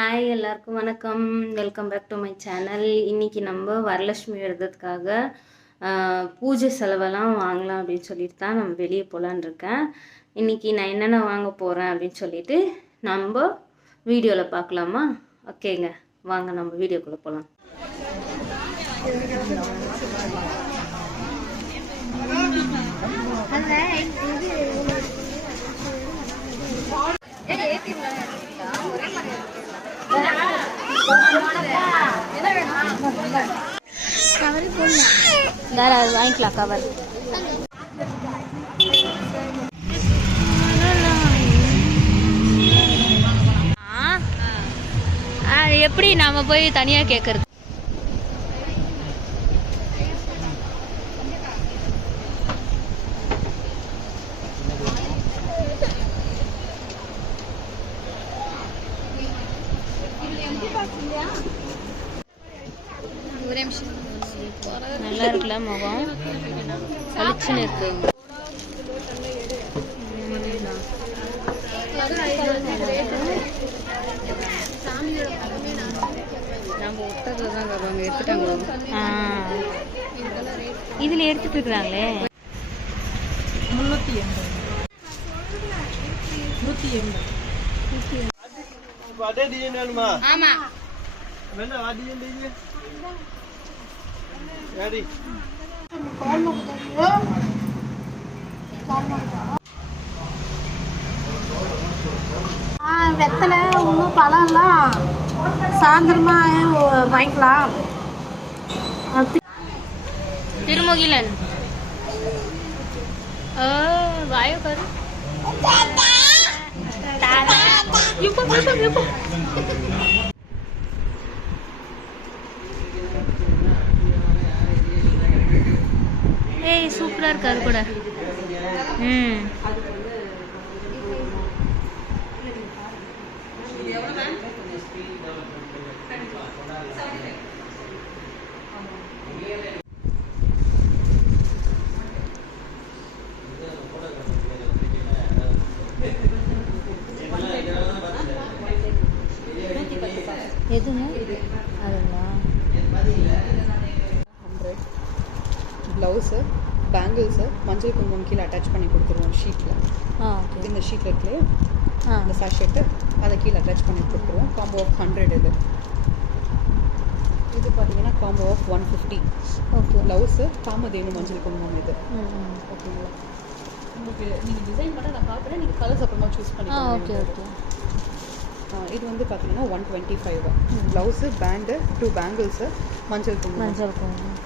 Hi எல்லாருக்கும் வணக்கம். Welcome back to my channel. இன்றைக்கி நம்ம வரலட்சுமி விரதத்துக்காக பூஜை செலவெல்லாம் வாங்கலாம் அப்படின்னு சொல்லிட்டு தான் நம்ம வெளியே போகலான் இருக்கேன். இன்றைக்கி நான் என்னென்ன வாங்க போகிறேன் அப்படின்னு சொல்லிட்டு நம்ம வீடியோவில் பார்க்கலாமா? ஓகேங்க, வாங்க நம்ம வீடியோக்குள்ளே போகலாம். வாங்கிக்கலாம் கவர். எப்படி நாம போய் தனியா கேக்குறது? நல்லா இருக்குல்ல, முகம் பளிச்சுன்னு இருக்கு. நம்ம ஒட்டத்துல தான் கேட்பாங்க, எடுத்துட்டாங்களோ? இதுல எடுத்துட்டு இருக்கிறாங்களே. 380. ஆமா. வெத்தலை இன்னும் பழம்லாம் சாயந்தரமா வாங்கிக்கலாம். திருமுகிலன் வாயக்காரு சூப்பரா இருக்காரு கூட. எதுங்க அதுங்களா? ப்ளவுஸு, பேங்கிள்ஸு, மஞ்சள் குங்குமம் கீழே அட்டாச் பண்ணி கொடுத்துருவோம் ஷீட்டில். இந்த ஷீட் இருக்குல்லையே, இந்த சாஷெட்டு அதை கீழே அட்டாச் பண்ணி கொடுத்துருவோம். Combo of 100. இது பார்த்தீங்கன்னா combo of 150. Okay. Blouse, Kamadhenu மஞ்சள் குங்குமம் இது. ஓகேங்களா? உங்களுக்கு நீங்கள் டிசைன் பண்ண நான் பார்க்குறேன், நீங்கள் கலர்ஸ் அப்புறமா சூஸ் பண்ணிக்கலாம். Okay okay. இது வந்து பார்த்தீங்கன்னா 125. ப்ளவுஸு, பேண்டு, 2 பேங்கிள்ஸு, மஞ்சள் குங்குமம்.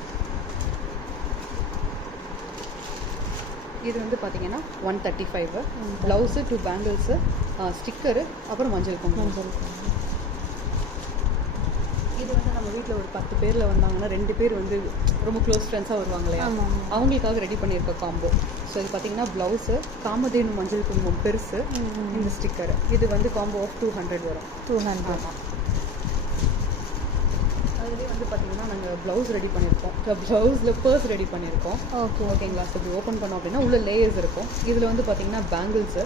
இது வந்து பார்த்தீங்கன்னா 135. ப்ளவுஸு, 2 பேங்கிள்ஸு, ஸ்டிக்கரு, அப்புறம் மஞ்சள் குங்குமம். இது வந்து நம்ம வீட்டில் ஒரு 10 பேரில் வந்தாங்கன்னா 2 பேர் வந்து ரொம்ப க்ளோஸ் ஃப்ரெண்ட்ஸாக வருவாங்க இல்லையா, அவங்களுக்காக ரெடி பண்ணியிருக்க காம்போ. ஸோ இது பார்த்தீங்கன்னா ப்ளவுஸு, காமதேனு மஞ்சள் குங்குமம் பெருசு, இந்த ஸ்டிக்கரு. இது வந்து காம்போ ஆஃப் 200 வரும். 200. ஆமாம். அதுலேயே வந்து பார்த்தீங்கன்னா நாங்கள் ப்ளவுஸ் ரெடி பண்ணியிருக்கோம். ப்ளவுஸில் பர்ஸ் ரெடி பண்ணியிருக்கோம். ஓகேங்களா? ஸோ இப்படி ஓப்பன் பண்ணோம் அப்படின்னா உள்ள லேயர்ஸ் இருக்கும். இதில் வந்து பார்த்தீங்கன்னா பேங்கிள்ஸு,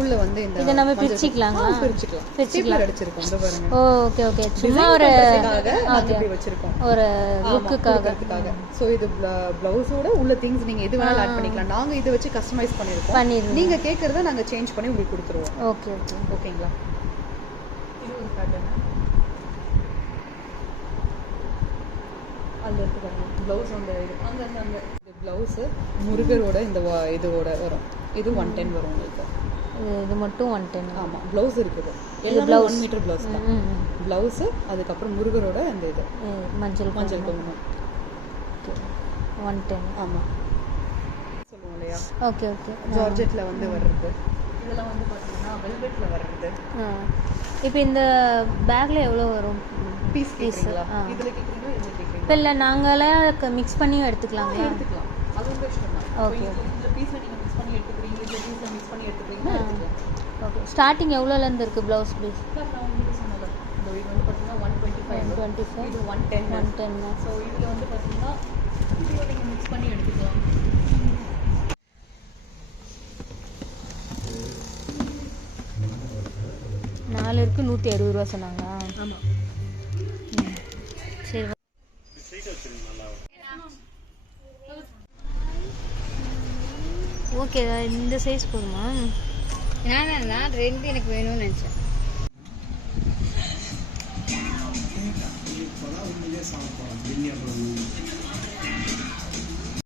உள்ள வந்து இந்த இதை நம்ம பிரிச்சுக்கலாங்களா? பிரிச்சுக்கலாம். அடிச்சிருக்கோம் இந்த பாருங்க. Okay okay. சும்மா ஒரு அப்படி வச்சிருக்கோம் ஒரு லுக்குக்காக. சோ இது ப்ளவுஸோட உள்ள திங்ஸ் நீங்க எது வேணாலும் ஆட் பண்ணிக்கலாம். நாங்க இதை வச்சு கஸ்டமைஸ் பண்ணிருக்கோம். நீங்க கேக்குறத நாங்க சேஞ்ச் பண்ணி உங்களுக்கு கொடுத்துருவோம். Okay okay. ஓகேங்களா? இது ஒரு பேட்டர்ன். அந்த எடுத்து பாருங்க. ப்ளவுஸ் அந்த அங்க ப்ளவுஸு முருகரோட இந்த இதோட வரும். இது 110 வரும் உங்களுக்கு. இது மட்டும் 110. ஆமாம். ப்ளவுஸ் இருக்குது. எல்லாமே 1 மீட்டர் ப்ளவுஸ் தான். ப்ளவுஸு, அதுக்கப்புறம் முருகரோட அந்த இது மஞ்சள் குங்குமம் 110. ஆமாம். சொல்லுவோம் இல்லையா? Okay okay. ஜார்ஜெட்டில் வந்து வர்றது. இதெல்லாம் வந்து பார்த்தீங்கன்னா வெல்வெட்டில் வர்றது. இப்போ இந்த பேக்கில் எவ்வளோ வரும் பீஸ்? கேட்குறீங்களா? இதில் கேட்குறீங்களா? இதில் கேட்குறீங்களா? இப்போ இல்லை, நாங்களே மிக்ஸ் பண்ணியும் எடுத்துக்கலாங்களா? எடுத்துக்கலாம். அது உங்கள் இஷ்டம் தான். ஓகே. இதில் பீஸில் நீங்கள் மிக்ஸ் பண்ணி எடுத்துக்கிறீங்க, இதில் பீஸில் மிக்ஸ் பண்ணி எடுத்துக்கிறீங்கன்னா எடுத்துக்கலாம். ஓகே. ஸ்டார்டிங் எவ்வளோலேருந்து இருக்குது ப்ளவுஸ் பீஸ்? நான் உங்களுக்கு சொன்னது இந்த இது வந்து பார்த்தீங்கன்னா 125. இது 110. ஸோ இதில் வந்து பார்த்தீங்கன்னா இதில் நீங்கள் மிக்ஸ் பண்ணி எடுத்துக்கலாம். 4 மீட்டருக்கு 160 ரூபா சொன்னாங்க. ஆமாம். சரி ஓகே இந்த சைஸ் போதுமா? நான் 2 எனக்கு வேணும்னு நினச்சேன். இப்போதான் உண்மையிலே சாப்பிட்றோம்.